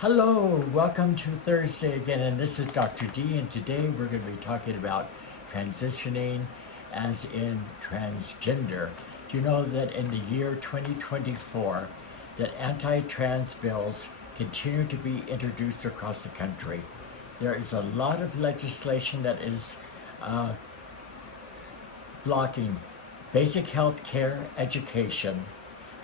Hello, welcome to Thursday again, and this is Dr. D, and today we're going to be talking about transitioning, as in transgender. Do you know that in the year 2024, that anti-trans bills continue to be introduced across the country? There is a lot of legislation that is uh, blocking basic health care, education,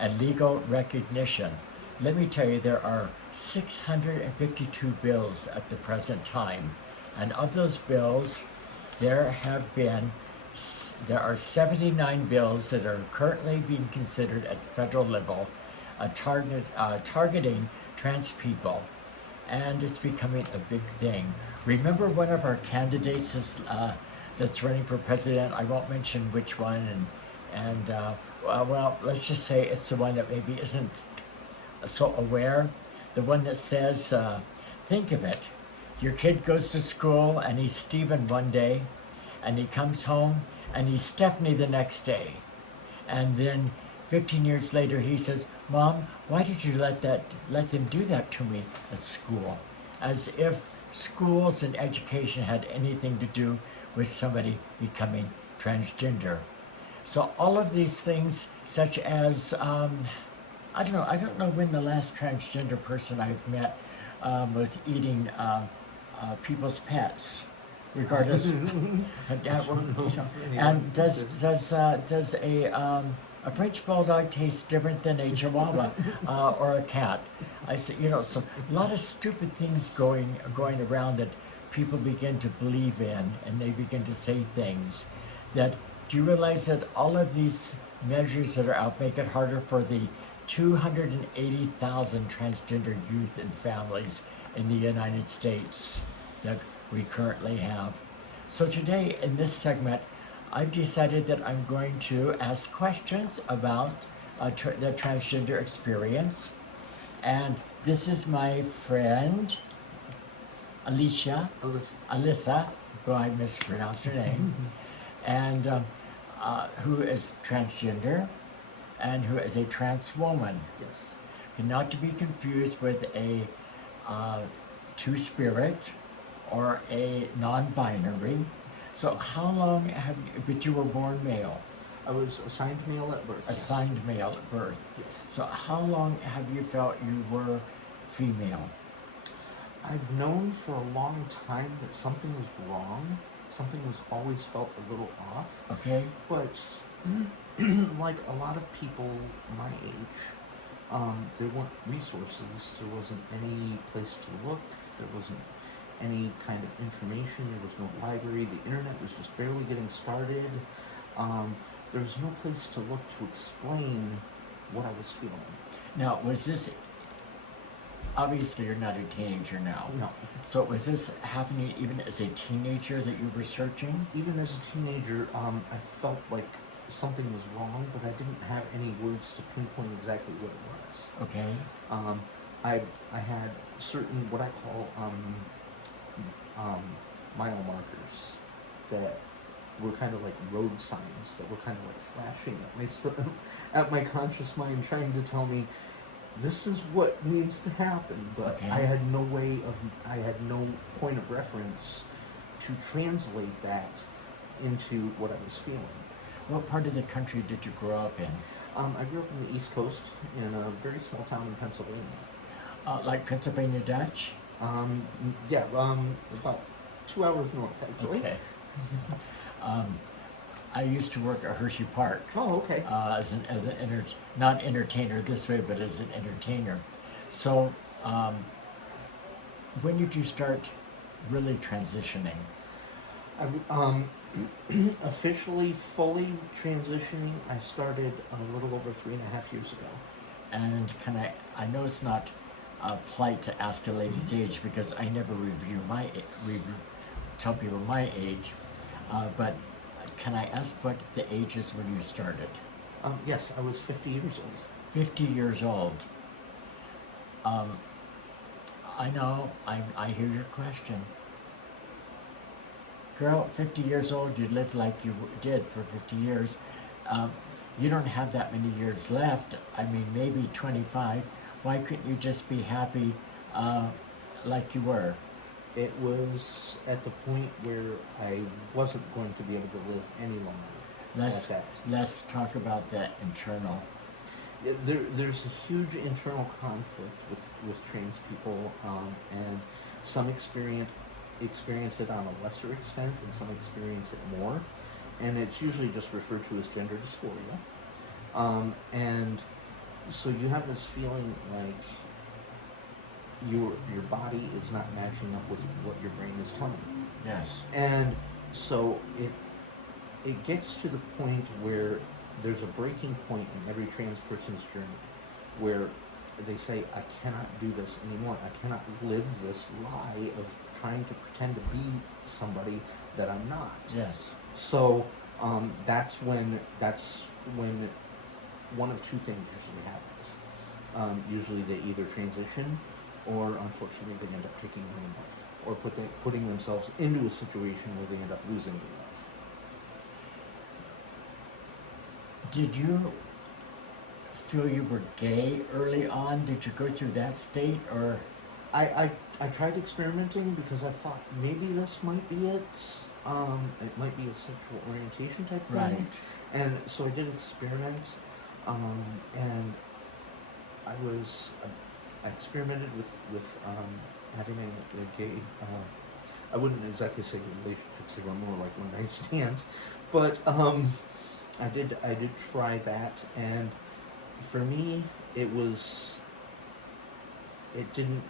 and legal recognition. Let me tell you, there are 652 bills at the present time, and of those bills, there have been there are 79 bills that are currently being considered at the federal level, targeting trans people, and it's becoming a big thing. Remember, one of our candidates that's running for president. I won't mention which one, well, let's just say it's the one that maybe isn't so aware. The one that says, think of it, your kid goes to school and he's Stephen one day, and he comes home and he's Stephanie the next day. And then 15 years later he says, Mom, why did you let them do that to me at school? As if schools and education had anything to do with somebody becoming transgender. So all of these things, such as I don't know when the last transgender person I've met was eating people's pets, regardless. And does a French bulldog taste different than a Chihuahua or a cat? I say, so a lot of stupid things going around that people begin to believe in, and they begin to say things that. Do you realize that all of these measures that are out make it harder for the 280,000 transgender youth and families in the United States that we currently have? So today in this segment, I've decided that I'm going to ask questions about the transgender experience. And this is my friend, Alyssa, who I mispronounced her name, and who is transgender, and who is a trans woman. Yes. And not to be confused with a two-spirit or a non-binary. So how long have you, but you were born male? I was assigned male at birth. Assigned yes. male at birth. Yes. So how long have you felt you were female? I've known for a long time that something was wrong. Something was always felt a little off. Okay. But like a lot of people my age, there weren't resources. There wasn't any place to look. There wasn't any kind of information. There was no library. The internet was just barely getting started. There was no place to look to explain what I was feeling. Now, was this, obviously you're not a teenager now. No. So was this happening even as a teenager that you were searching? Even as a teenager, I felt like something was wrong, but I didn't have any words to pinpoint exactly what it was. Okay. I had certain what I call mile markers that were kind of like road signs that were kind of like flashing at my conscious mind, trying to tell me this is what needs to happen. But Okay. I had no point of reference to translate that into what I was feeling. What part of the country did you grow up in? I grew up on the East Coast in a very small town in Pennsylvania. Like Pennsylvania Dutch? Yeah, about 2 hours north, actually. Okay. I used to work at Hershey Park Oh, okay. not entertainer this way, but as an entertainer. So, when did you start really transitioning? Officially, fully transitioning, I started a little over 3.5 years ago. And I know it's not polite to ask a lady's age because I never tell people my age, but can I ask what the age is when you started? Yes, I was 50 years old. 50 years old. I know, I hear your question. Girl, 50 years old, you lived like you did for 50 years. You don't have that many years left. I mean, maybe 25. Why couldn't you just be happy uh, like you were? It was at the point where I wasn't going to be able to live any longer at Let's that. let's talk about that internal. There's a huge internal conflict with trans people, and some experience it on a lesser extent, and some experience it more, and it's usually just referred to as gender dysphoria. And so you have this feeling like your body is not matching up with what your brain is telling you, Yes. and so it gets to the point where there's a breaking point in every trans person's journey where they say, I cannot do this anymore. I cannot live this lie of trying to pretend to be somebody that I'm not. Yes. So that's when one of two things usually happens. Usually they either transition, or unfortunately they end up taking their own life, or putting themselves into a situation where they end up losing their life. Did you feel you were gay early on? Did you go through that state, or? I tried experimenting because I thought maybe this might be it. It might be a sexual orientation type thing. Right. And so I did experiment, and I experimented with having a gay. I wouldn't exactly say relationships; they were more like one night stands, but I did try that, and for me, it didn't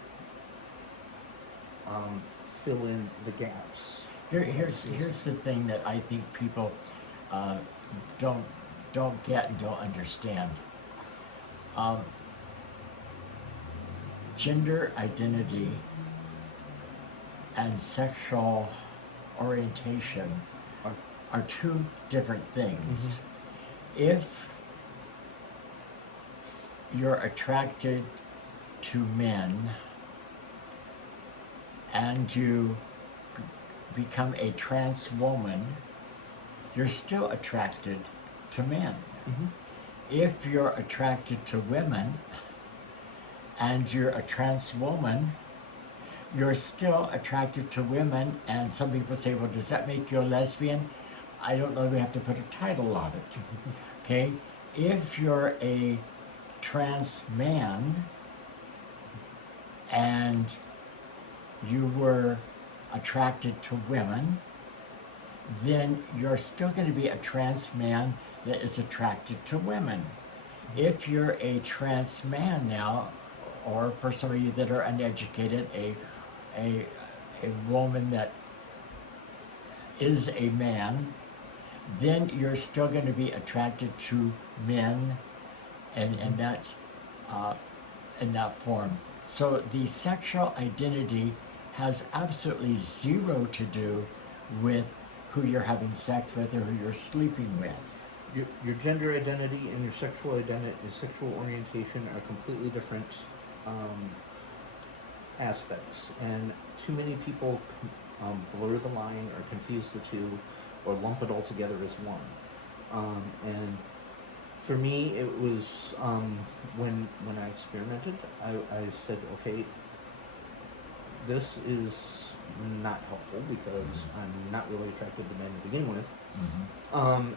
fill in the gaps. Here's the thing that I think people uh, don't get and don't understand. Um, Gender identity and sexual orientation are two different things. If you're attracted to men and you become a trans woman, you're still attracted to men. Mm-hmm. If you're attracted to women and you're a trans woman, you're still attracted to women, and some people say, well, does that make you a lesbian? I don't know, we have to put a title on it. Okay? If you're a trans man and you were attracted to women, then you're still going to be a trans man that is attracted to women. If you're a trans man now, or for some of you that are uneducated, a woman that is a man, then you're still going to be attracted to men and in that form. So the sexual identity has absolutely zero to do with who you're having sex with or who you're sleeping with. Your gender identity and your sexual orientation are completely different aspects, and too many people blur the line or confuse the two or lump it all together as one. And for me, it was when I experimented, I said, okay, this is not helpful because I'm not really attracted to men to begin with. Mm-hmm.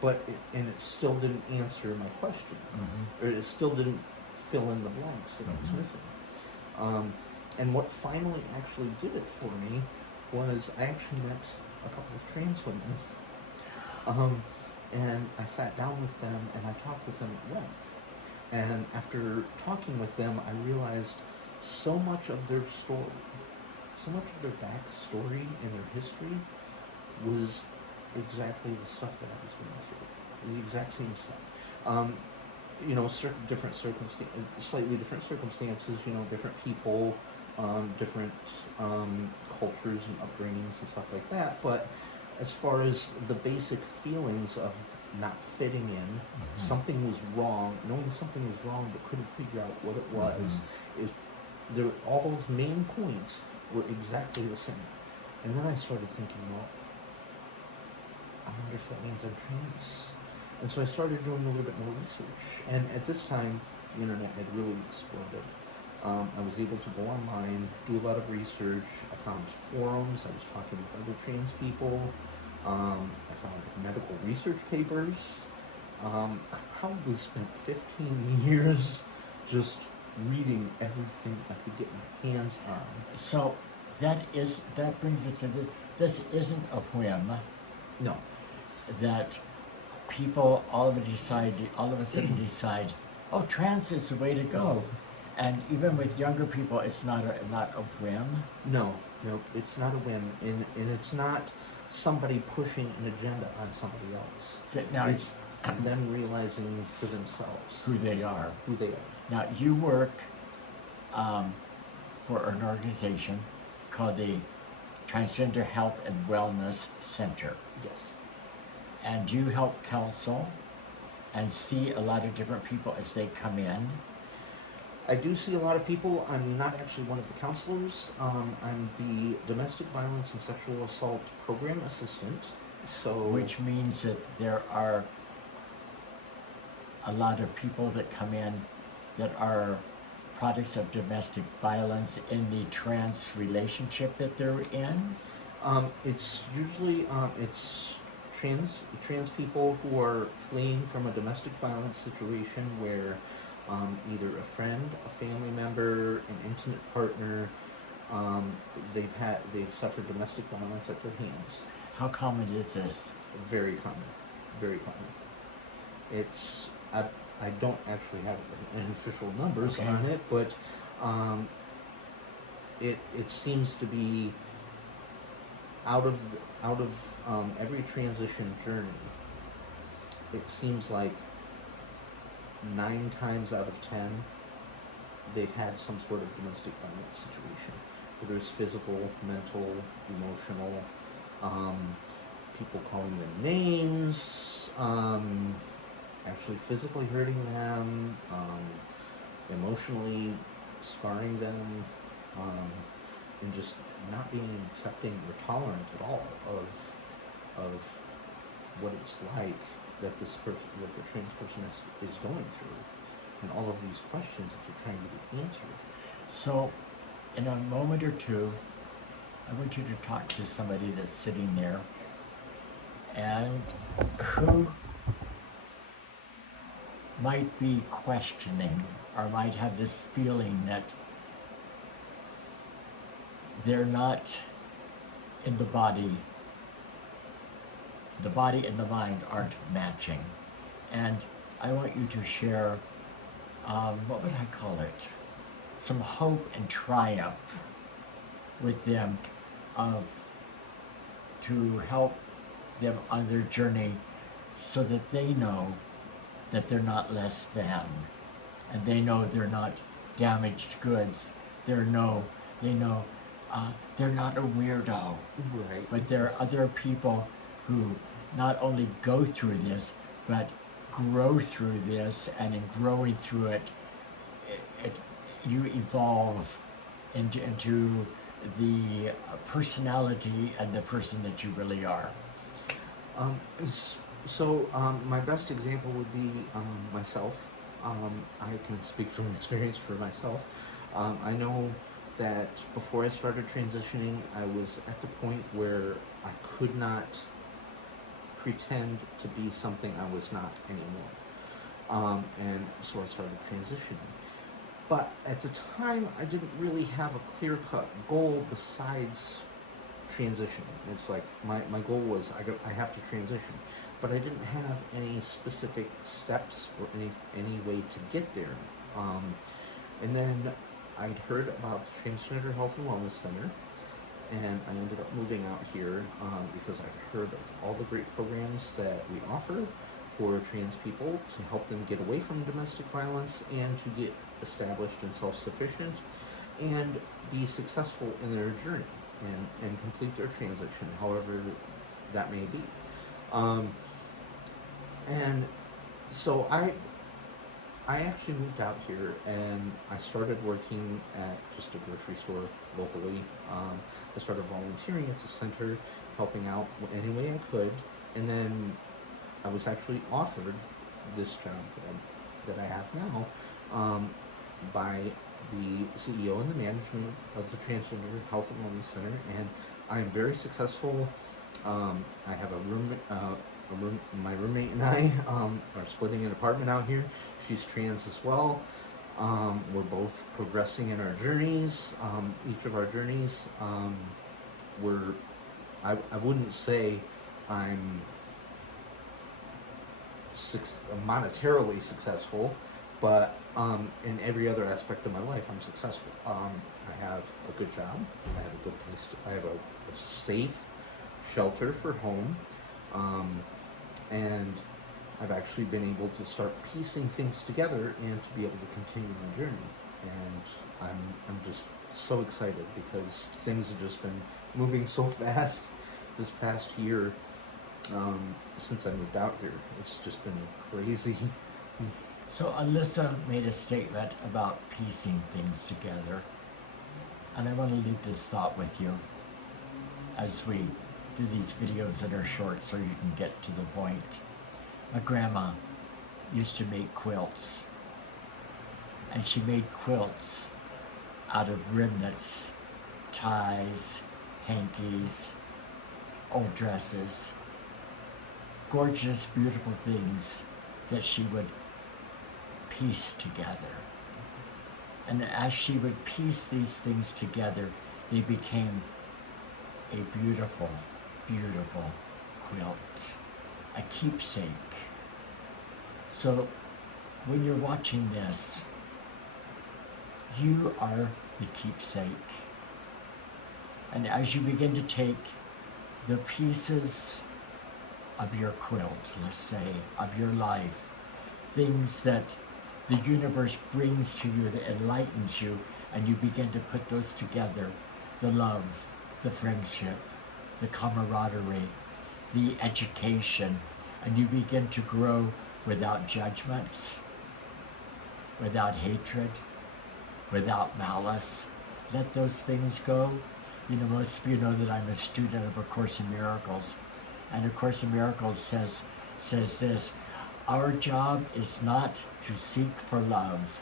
But it still didn't answer my question, or it still didn't fill in the blanks that I was missing. And what finally actually did it for me was I actually met a couple of trans women, and I sat down with them and I talked with them at length. And after talking with them, I realized so much of their story, so much of their backstory and their history was exactly the stuff that I was going through. The exact same stuff. Slightly different circumstances, different people, different cultures and upbringings and stuff like that. But as far as the basic feelings of not fitting in, something was wrong, knowing something was wrong but couldn't figure out what it was, all those main points were exactly the same. And then I started thinking, well, I wonder if that means I'm trans. And so I started doing a little bit more research. And at this time, the internet had really exploded. I was able to go online, do a lot of research. I found forums. I was talking with other trans people. I found medical research papers. I probably spent 15 years just reading everything I could get my hands on. So that brings us to this isn't a whim No, that people all of a sudden decide, oh, trans is the way to go. And even with younger people, it's not a whim. no, it's not a whim, and it's not somebody pushing an agenda on somebody else. That now It's them realizing for themselves who they are. who they are. Now you work for an organization called the Transgender Health and Wellness Center, Yes. and you help counsel and see a lot of different people as they come in. I do see a lot of people. I'm not actually one of the counselors. I'm the domestic violence and sexual assault program assistant. So, Which means that there are a lot of people that come in that are products of domestic violence in the trans relationship that they're in. it's usually it's trans people who are fleeing from a domestic violence situation where either a friend, a family member, an intimate partner, they've suffered domestic violence at their hands. How common is this? Very common, very common. It's I don't actually have any official numbers Okay. on it, but it seems to be out of every transition journey. It seems like 9 times out of 10 they've had some sort of domestic violence situation, whether it's physical, mental, emotional, people calling them names, actually physically hurting them, emotionally scarring them, and just not being accepting or tolerant at all of what it's like that the trans person is going through, and all of these questions that are trying to be answered. So, in a moment or two, I want you to talk to somebody that's sitting there and who might be questioning or might have this feeling that they're not in the body and the mind aren't matching. And I want you to share, what would I call it? Some hope and triumph with them to help them on their journey so that they know that they're not less than, and they know they're not damaged goods. They know they're not a weirdo, Right. but there are other people who not only go through this, but grow through this, and in growing through it, you evolve into the personality and the person that you really are. My best example would be myself. I can speak from experience for myself. I know that before I started transitioning, I was at the point where I could not pretend to be something I was not anymore. And so I started transitioning. But at the time, I didn't really have a clear-cut goal besides transitioning. It's like my goal was I have to transition, but I didn't have any specific steps or any way to get there. And then I'd heard about the Transgender Health and Wellness Center, and I ended up moving out here because I've heard of all the great programs that we offer for trans people to help them get away from domestic violence and to get established and self-sufficient and be successful in their journey and complete their transition, however that may be. And so I actually moved out here and I started working at just a grocery store locally. I started volunteering at the center, helping out any way I could, and then I was actually offered this job that I have now by the CEO and the management of the Transgender Health and Wellness Center, and I am very successful. I have my roommate and I are splitting an apartment out here. She's trans as well. We're both progressing in our journeys, each of our journeys. I wouldn't say I'm monetarily successful, but in every other aspect of my life, I'm successful. I have a good job. I have a good place. I have a safe shelter for home, and I've actually been able to start piecing things together and to be able to continue my journey. And I'm just so excited because things have just been moving so fast this past year. Since I moved out here, it's just been crazy. So Alyssa made a statement about piecing things together, and I want to leave this thought with you as we do these videos that are short so you can get to the point. My grandma used to make quilts, and she made quilts out of remnants, ties, hankies, old dresses, gorgeous, beautiful things that she would piece together. And as she would piece these things together, they became a beautiful, beautiful quilt, a keepsake. So when you're watching this, you are the keepsake. And as you begin to take the pieces of your quilt, let's say, of your life, things that the universe brings to you that enlightens you, and you begin to put those together, the love, the friendship, the camaraderie, the education, and you begin to grow without judgments, without hatred, without malice. Let those things go. You know, most of you know that I'm a student of A Course in Miracles. And A Course in Miracles says this: our job is not to seek for love.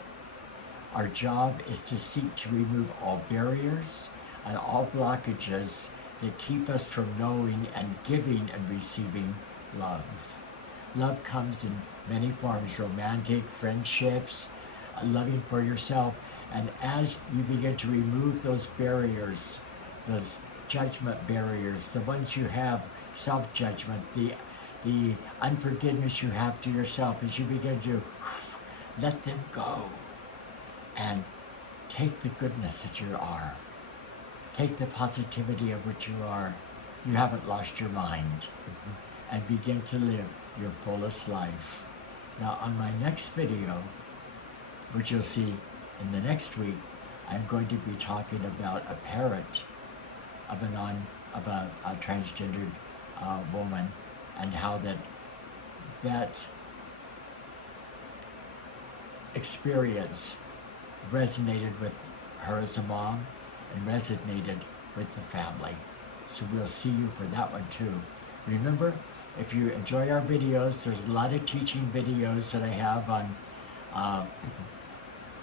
Our job is to seek to remove all barriers and all blockages that keep us from knowing and giving and receiving love. Love comes in many forms: romantic, friendships, loving for yourself. And as you begin to remove those barriers, those judgment barriers, the ones you have, self-judgment, the unforgiveness you have to yourself, as you begin to let them go and take the goodness that you are, take the positivity of what you are, you haven't lost your mind, and begin to live your fullest life. Now, on my next video, which you'll see in the next week, I'm going to be talking about a parent of a transgendered woman, and how that experience resonated with her as a mom and resonated with the family. So we'll see you for that one too. Remember, if you enjoy our videos, there's a lot of teaching videos that I have on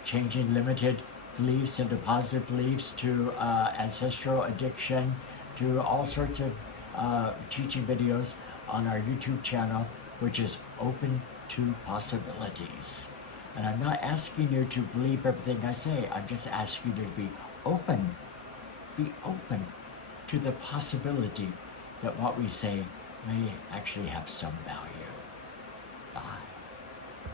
changing limited beliefs into positive beliefs, to ancestral addiction, to all sorts of teaching videos on our YouTube channel, which is Open to Possibilities. And I'm not asking you to believe everything I say. I'm just asking you to be open to the possibility that what we say may actually have some value. Bye.